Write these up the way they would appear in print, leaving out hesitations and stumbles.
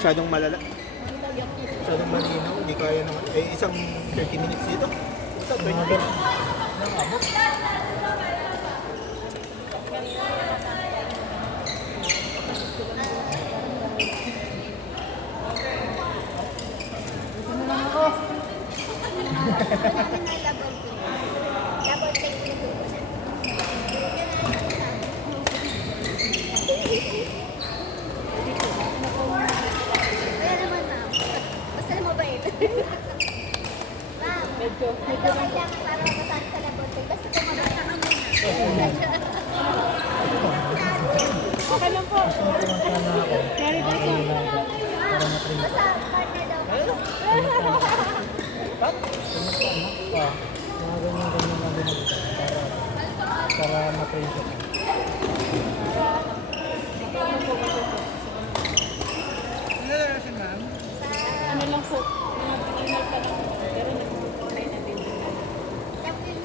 Masyadong malala. Masyadong malinaw. Hindi kaya naman. Eh, isang 30 minutes dito. Isa, 20 minutes. Nakabot. Medyo kailangan para mapasal sa laboratory. Basta kumabaya ka muna. Okay lang po. Carry ba siya? Basta partner daw. Para ma-train ko. Ano lang po? Email pa lang. Pero nag-online na din. Nag-camping.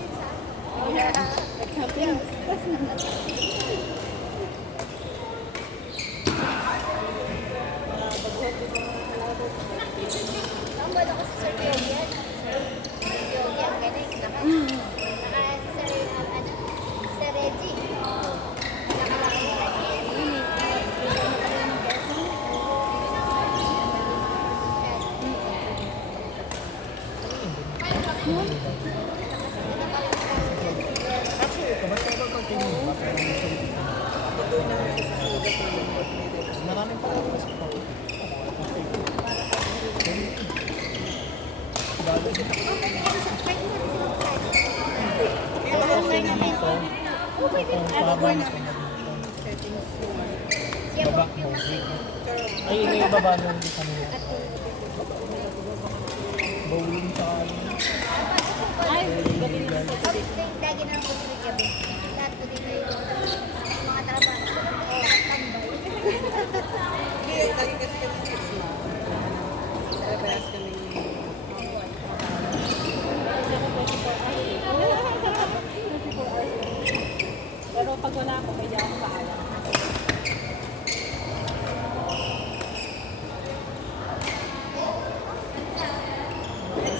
Ang wala ko si Sir Yogian. Si Yogian, galing. Saka si Sir Reggie. Nakalaki ni Reggie. Maraming pa rin sa pao. Ay, ito yung baba nung di kanina. Bowling sa Ay, galing. Lagi na ako sa gabi. Lahat ko dito yung mga trabaho. Tambay. Lagi kasi kami 6 na. Parehas kami. Pero pag wala ako, kaya ako paalam.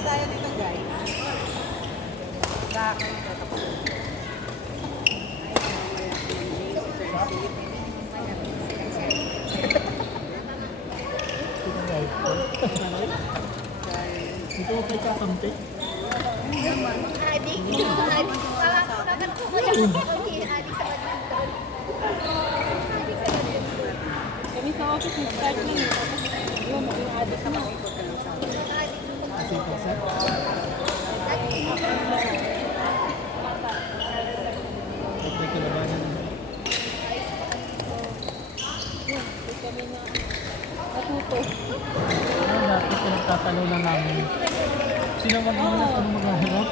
Saya dito guys. Sa akin ito. Tapos ito okay ka kampi? Adik. Adik. Kakan ko ko yung adik sa badminton. Adik sa badminton. Kami sa office, nag-start na yun. Tapos yun, maging addict na. Adik ko. Kasi kasi. May kilabanan. Yun, doon kami na natuto. Dati pinagtatalo na namin. Sino mag-iingat? Ano mag-ahanap?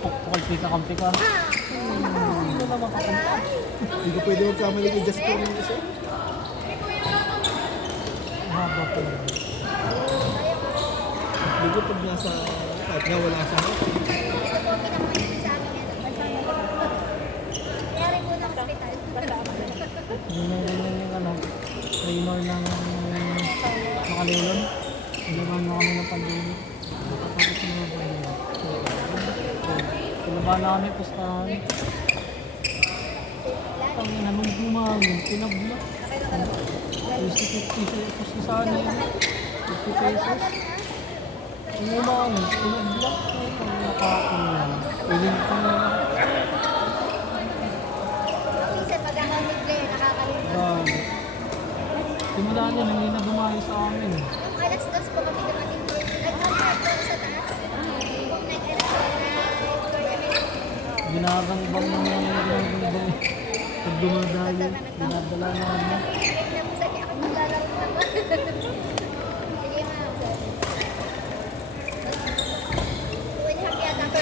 Pukul ka, kampi ka. Sino naman kapunta? Hindi ko pwede magkamali kay Jasper ng isa. Haba pa lang. Hindi ko pag nasa kahit na wala sa house. Kaya po ng hospital. Yun yung ano, trainer ng Makalelon. Ilaban na kami ng pandemic. Nakapagod na mga pandemic. Ilaban na kami, pustahan. Ang ina nung gumamit, pinabla. 50 pesos na sana yun. 50 pesos. Ang umamit, pinabla. Ang nakakulang. Piling ko na lang. Minsan pag ako nag-play, nakakalimutan. Grabe. Simula niya, hindi na dumayo sa amin. Alas 2 po kami dumating po. Nag-contact po sa taas. Ginagangbang mo na yung pag dumadayo, dinadala na kami. Sige ma'am. Uwin happy ata ko.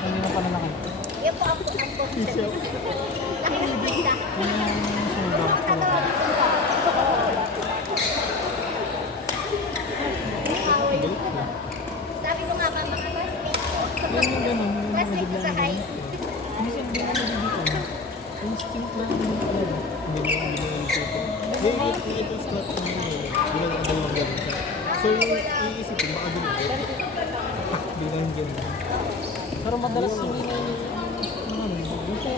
Kanina pa na nakita. Yan po ang Isaw. nakikita. Yung sunog talaga. ito slot ko na yun. Bilang ang dalawang ganun siya. So, yung iisipin, baka dumikit. Bilang ganun. Pero madalas hindi na dito,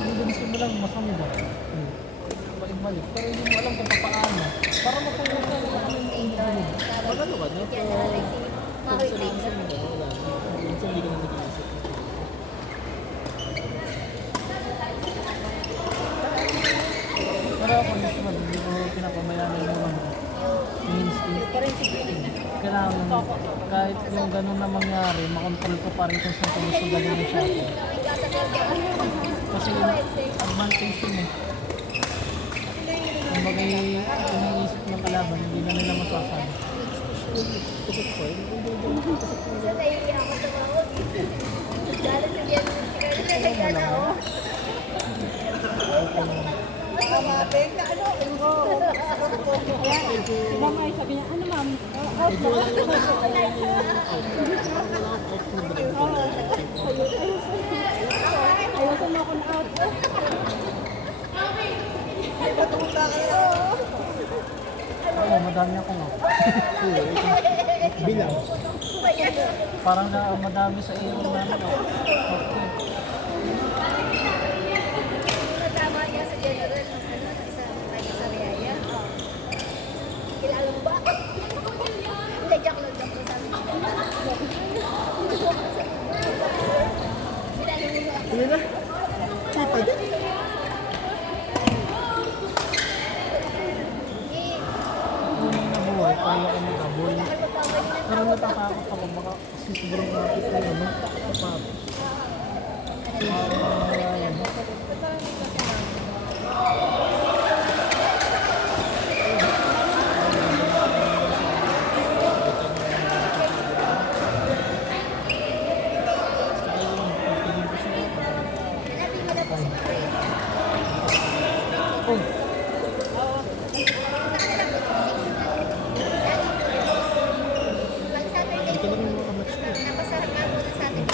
ang bilis mo lang masama ba? Balik-balik. Pero hindi mo alam kung paano. Para matulog ka lang ang inilid. Pag ano ba? Pag sa lang mo, wala. Minsan hindi ka na nag-iisip. Pero ako mismo, hindi ko pinapabayaan yung instinct. Kailangan kahit yung gano'n na mangyari, makontrol ko pa rin kung saan ko gusto gano'n siya. Kasi advantage yun eh. Kung bagay iniisip ng kalaban, hindi na nila masasabi. Isa na iya ako tumawag. Dahil sa ganyan si Carla na oh. Tama, Beka, ano? Mama ay sabi niya, ano ma'am? Out na. Ayaw mo akong out. May patuta ka na. Oo, madami ako nga. Bilang. Parang na madami sa iyo na ano. Okay. Tama niya sa general ng ano, isang tayo sa Riaya. Kilala mo ba? Hindi, joke lang sa amin. Ano na? Kita din. Unang nabuhay, kaya ko mag-aboy. Pero natatakot ako baka kasi sobrang kapit na ano. Kapapos. Hindi ka lang makamatch ko. Napasarap nga muna sa atin.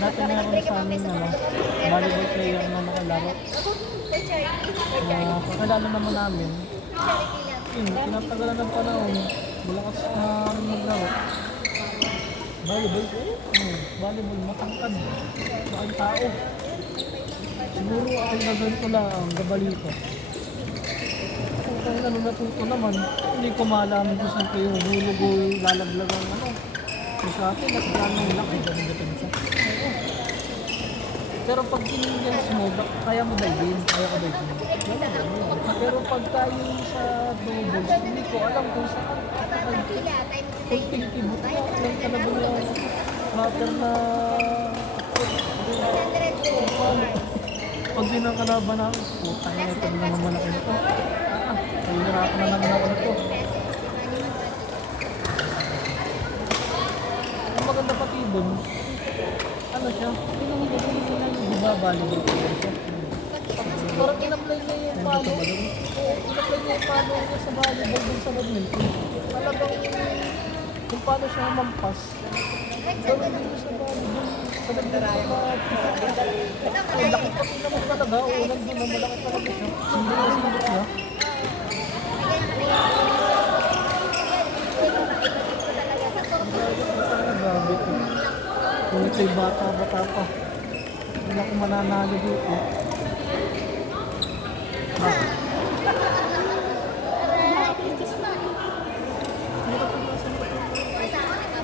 Dati meron sa amin ano, volleyball player na nakalaro. Kakilala naman namin. Pinatagalan ng panahon. Malakas na maglaro. Volleyball? Volleyball, matangkad. Bakang tao. Siguro ako na ganito lang, gabali ko. Kung ano natuto naman, hindi ko malaman kung saan ko yung hulog-hul, lalaglag ang ano. Kasi sa akin, nakagaan ng laki, ganun siya. Pero pag in-engage mo, kaya mo diving, kaya ko diving. Pero pagka yung sa doubles, hindi ko alam kung saan. Kung pinipibot mo, lang talaga yung matter na pag din ang kalaban namin, putang ina ito, hindi naman malaki nito. Nahihirapan na naman ako nito. Ang maganda pati dun, ano siya, di ba volleyball player siya? Parang in-apply niya yung palo. In-apply niya yung palo niya sa volleyball dun sa badminton. Talagang kung paano siya mampas. Gawin din sa volleyball. Sa nagdaraya. Ang laki pati naman talaga. Unang doon na malaki talaga siya. Sindot na sindot niya. Grabe ko. Kung ito'y bata-bata pa. Hindi ako mananalo dito.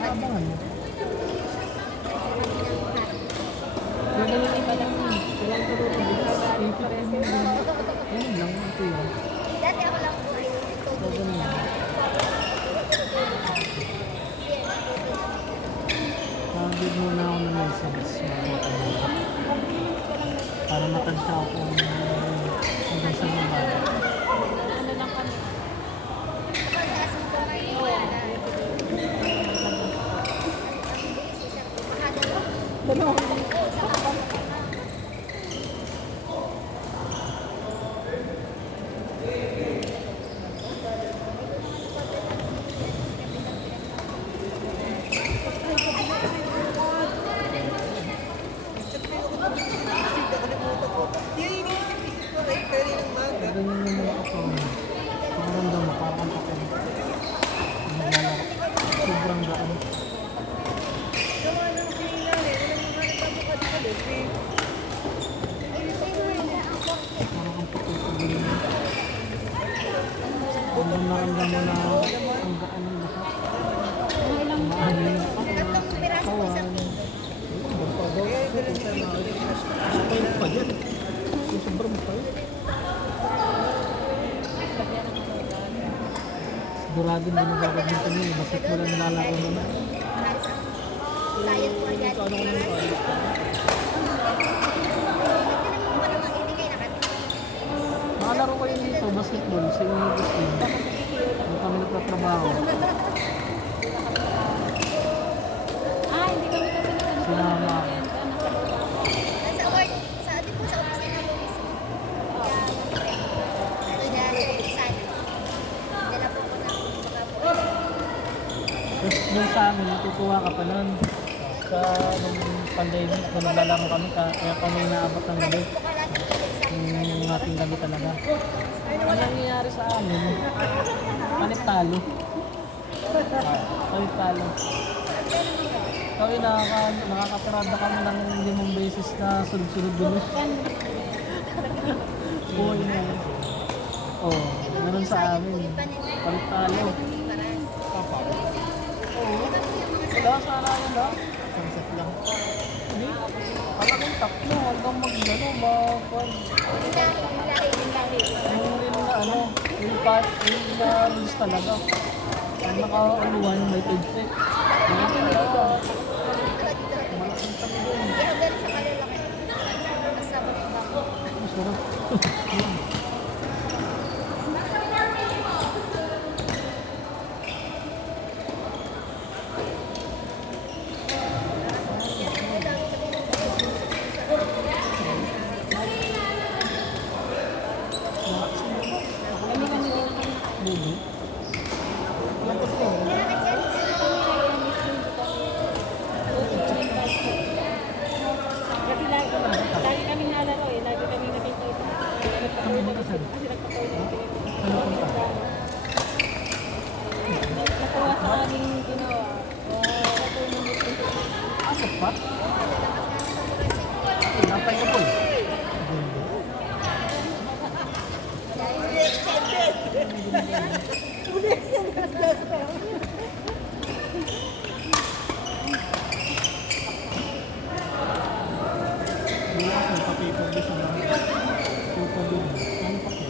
Abangan mo. Kaya ganun iba lang yun. Walang kalito. Ganun lang ito yun. Dati ako lang po ay So, ganun lang. Tawagin muna ako ng license. Para matansya ako hanggang sa mga. Ano lang kami? Nakalimutan ko. Yung iniisip-isip ko rin kaninang maga. Ganyan yung mga ako. Pakiramdam mo, parang ang kapag. Sobrang gaan. Gawa ng signal eh. Walang mga nagpapakad ka din. Parang ang puti ko din. Ang naramdam mo na ang gaan ng lahat. Mahalin ako na kawan. Kaya yung ganun yung Pahit pa dyan. Sobrang pahit. Sigurado din ang gagawin nito niya. Basit mo lang nilalaro mo na. Sayang po yan. Ano ko nang ayos ka? Nakalaro ko yun dito, basketball, sa Ingles din. Nung kami nagtatrabaho. Hindi kami kasi Sinama ako. Sa work, sa atin po sa opisina po mismo. Kaya, sana. Dala po ko ng mga po. Tapos yung sa amin, natutuwa ka pa nun. Sa nung pandemic, nung naglalaro kami, kaya kami naabot ng gabi. Po ka natin ulit sa Yung ating gabi talaga. Ang nangyayari sa amin, palit talo. Palit talo. Kami nakakatirada kami ng 5 beses na sunod-sunod dun. Oo, yun na yun. Oo, ganun sa amin. Palit talo. Oo. Wala, sana yun lang. Sunset lang. Hindi. Malaking taklo hanggang mag-ano, mag-kwan. Yung rin na ano, yung rules talaga. Ang naka-uluan, may page-check. Malaking talaga. Malaking taklo yun. Masarap. Bubu. Lapos ko. Kasi lagi kami nalaro eh. Lagi kami nakikita. Kami dito sir. Ano punta? Natuwa sa aming ginawa. Asok pa? Napay ka po. Bukas may pa-paper din siya na. Paper din. Ano pa ko?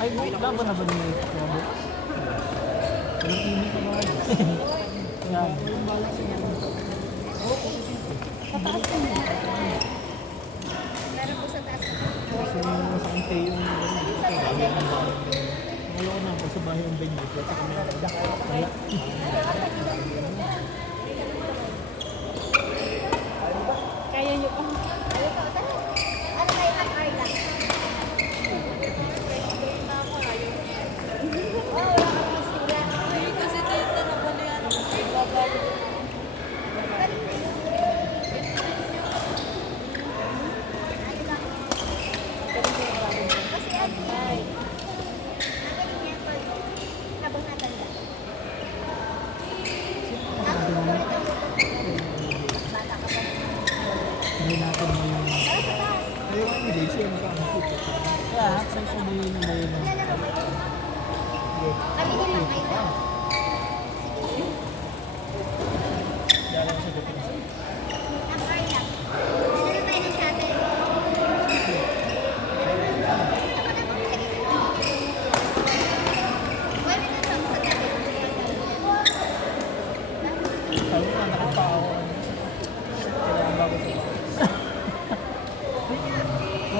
Ay, laban na ba niya ito? Walang ini ka ba? Yan. Meron po sa taas. Kasi sa kante yung wala ko na ako sa bahay yung venue. Kaya kami wala. Kaya nyo pa. Ano kayo ang Carla? Kasi dito na pala yan. Kasi ano yan? Habang natanda. Bata ka pa. Hindi natin mo yung... Tara sa taas. Ayaw nga ni Daisy yung kakamit. Kaya, sa isa ba yun ba yun? Kami lang kayo. Dala ko sa gabi. Ang Carla. Dito na tayo ng shuttle. Pwede na sa tabi. Sabi ko, nakapa ako. Kailangan bago sa bago.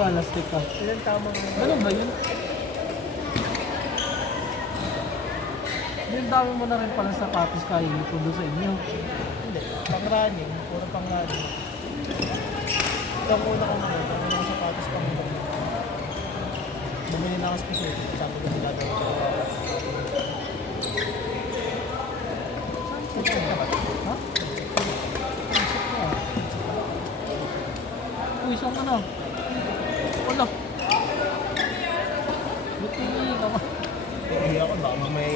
Wala, stick ka. Ilan tama nga. Ganun ba yun? Yung dami mo na rin pala sapatos kaya ipon doon sa inyo. Hindi, pang running, puro pang running. Ito ang una ko naman, ang unang sapatos pang running. Bumili na ako specific, sabi ko nila daw. Sunset ka ba? Ha? Sunset ka. Uy, saan ka na? Wala. Buti ka ba? Hindi ako, baka may...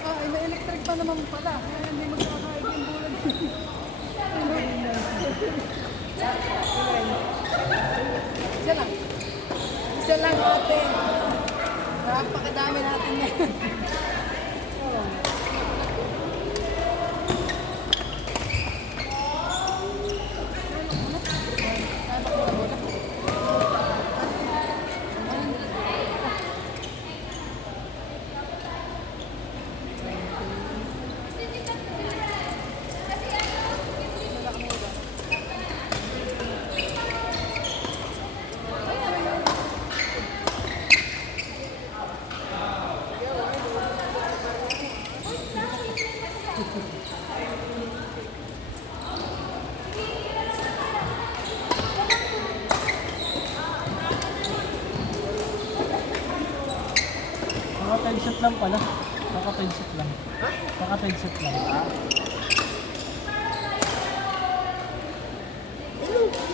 Ay, may electric pa naman pala. Kaya hindi magkakain yung bulan. Isa lang. Isa lang ate. Napakadami natin yan. Baka headset lang pala. Baka headset lang. Baka headset lang.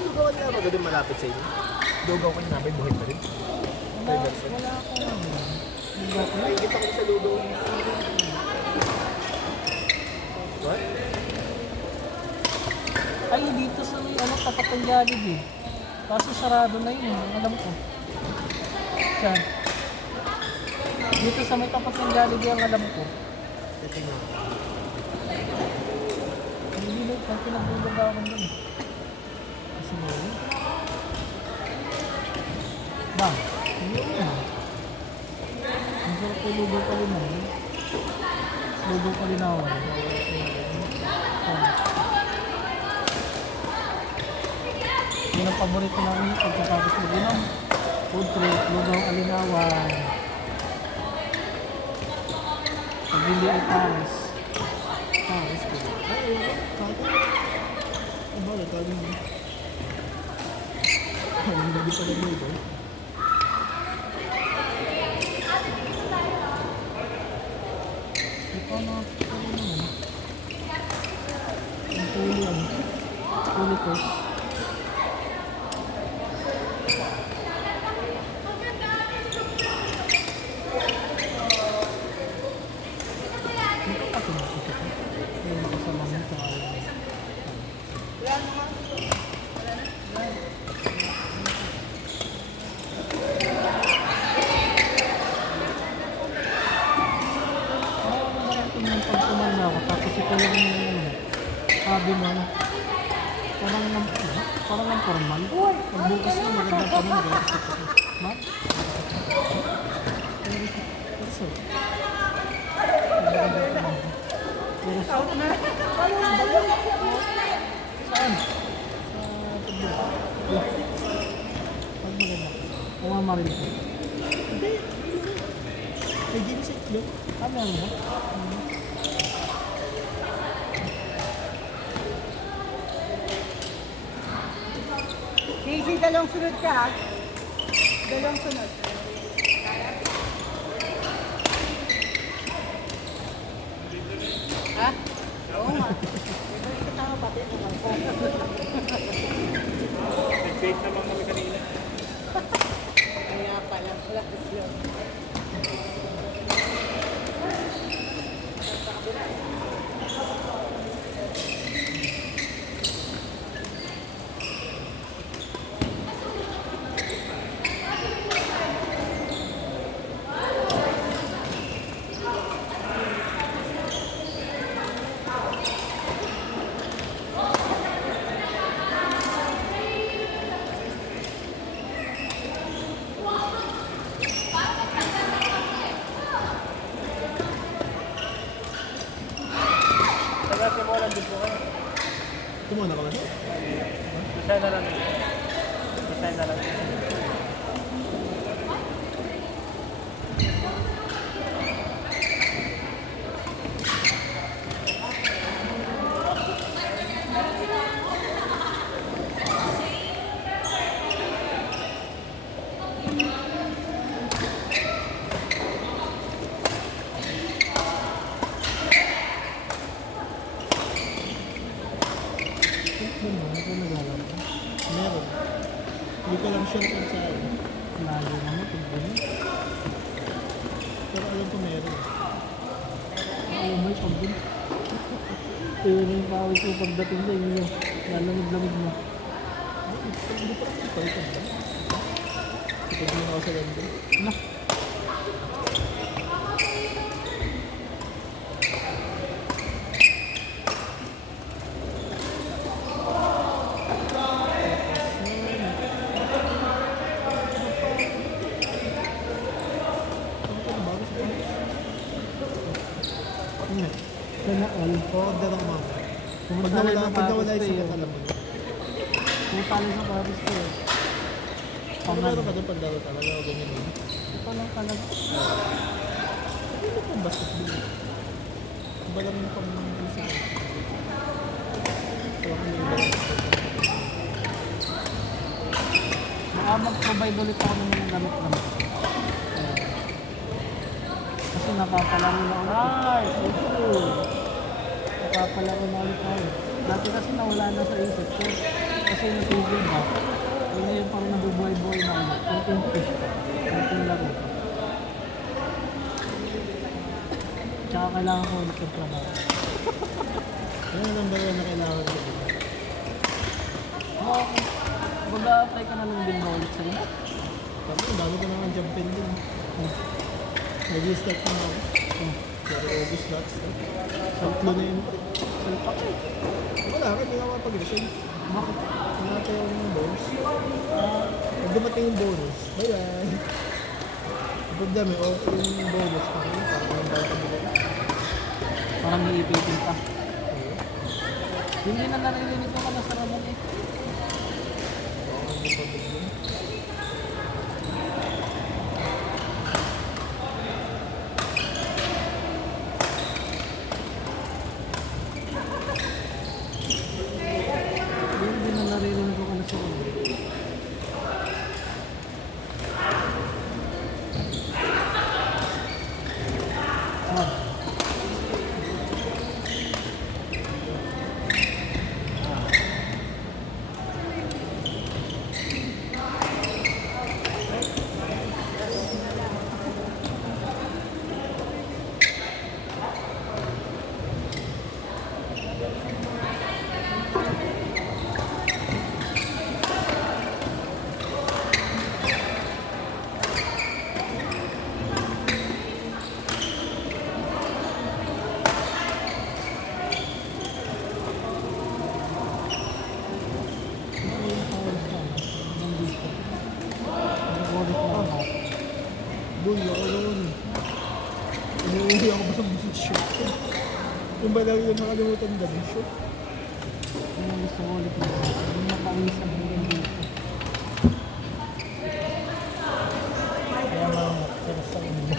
Lugawan nga ba doon malapit sa inyo? Lugaw ko yung nabay, buhay pa rin. Wala akong ano. Lugaw ko. Naingit ako sa lugaw. What? Ay, dito sa may ano, tapat ng Jollibee. Kaso sarado na yun. Alam ko. Saan? Dito sa may tapat ng Jollibee ang alam ko. Titingnan. Hindi na, ang pinagbulaga ako doon. Kasi mo yun. Ba? Yun. Ang sarap ko lugaw pa rin ako. Lugaw pa rin ako. Yun ang paborito namin pagkatapos mag-inom. Food trip, lugaw alinawan. Pag hindi ay Paris. Paris ko. Ay, ayoko. Ang bakit? Tawagin mo. Ang gabi pala mo ito. Di pa na ano naman. Ang tuli ano. Tuli toast. Dito kasi nakikita ko. Yung makasama mo sa ayaw. Parang marating ng pagkuman na ako. Tapos ito yung sabi mo ano. Parang ng formal. Pagbukas na magandang tanong. Ma? Perso. Pero saan? Saan? Pag maganda. Pumamaril ko. Hindi. May James Itlog. Ano yan ba? Casey, dalawang sunod ka ha. Dalawang sunod. Ha? Oo nga. Iba yung kasama pati. Nag-date naman kami kanina. Kaya pala. Wala kasi yun. Masaya na lang. Masaya na lang. Ano nag-alam ko? Meron. Hindi ko lang sure kung saan. Lalo naman, tignan mo. Pero alam ko meron. Oo, may pagdun. Yun yung pawis mo pagdating sa inyo. Lalamig-lamig mo. Hindi pa lang ito. Ito ba? Ito din ako sa London. Na. Hindi. Sana all. Order ang mama. Pumunta Pag lang nawala, sa pag nawala Paris yung ko sikat, eh. alam mo. Pumunta lang sa Paris ko eh. Kung meron ka doon, paglaro talaga, o ganyan yun. Ito lang talaga. Hindi mo pang basketball. Iba lang yung pang isa. Wala kang yung iba. Baka mag-provide ulit ako ng mga gamit-gamit. Kasi napapalaro na ulit. Ay, ito. Napapalaro na ulit ako. Dati kasi nawala na sa isip ko. Kasi natigil ba? Yun na yung parang nabubuhay-buhay na ulit. Kunting fish pa. Kunting laro. Tsaka kailangan ko ulit yung trabaho. Yan ang number 1 na kailangan ko. Oo. Mag-a-apply ka na lang din ba ulit sa iyo? Tapos, ang dami ko naman job pen din. Nag-i-start na ako. Pero August lahat start. Tatlo na yun. Salpak eh. Wala ka, hindi ako mapag-resign. Bakit? Wala tayo ng bonus. Pag dumating yung bonus, bye-bye. Kapag dami, o yung bonus, parang yung bala ka bigay. Parang iipitin pa. Hindi na narinig ko ka na sa Ramon eh. Oo, hindi pa bigyan. Hindi na narinig ko ka na sa Ramon. Ah. Boy, ako noon. Inuuwi ako ba sa busit shoot? Yung ba lang yung nakalimutan na yung shoot? Yung gusto ko ulit na. Yung makawisang hanggang dito. Kaya mga pero sa inyo.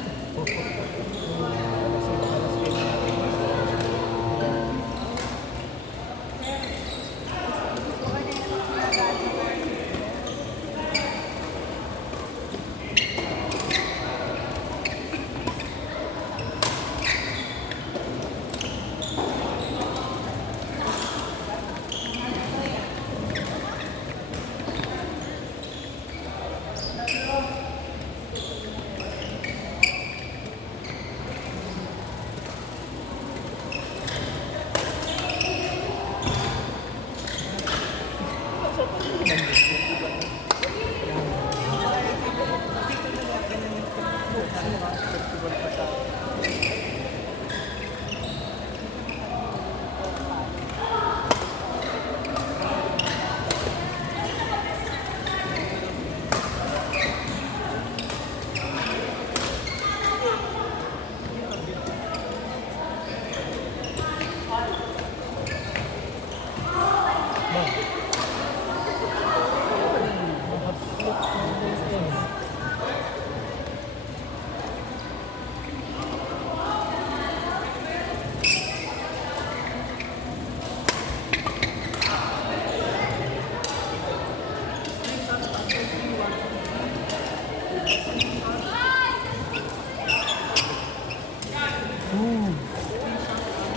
Ooh.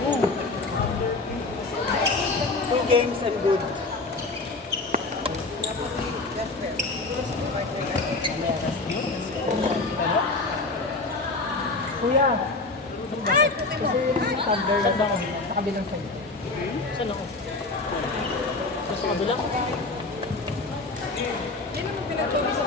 Ooh. 2 games and good. Kuya! Kasi yung thunder na ako, sa kabilang side. Saan ako? Sa kabila? Hindi naman pinagpawis sa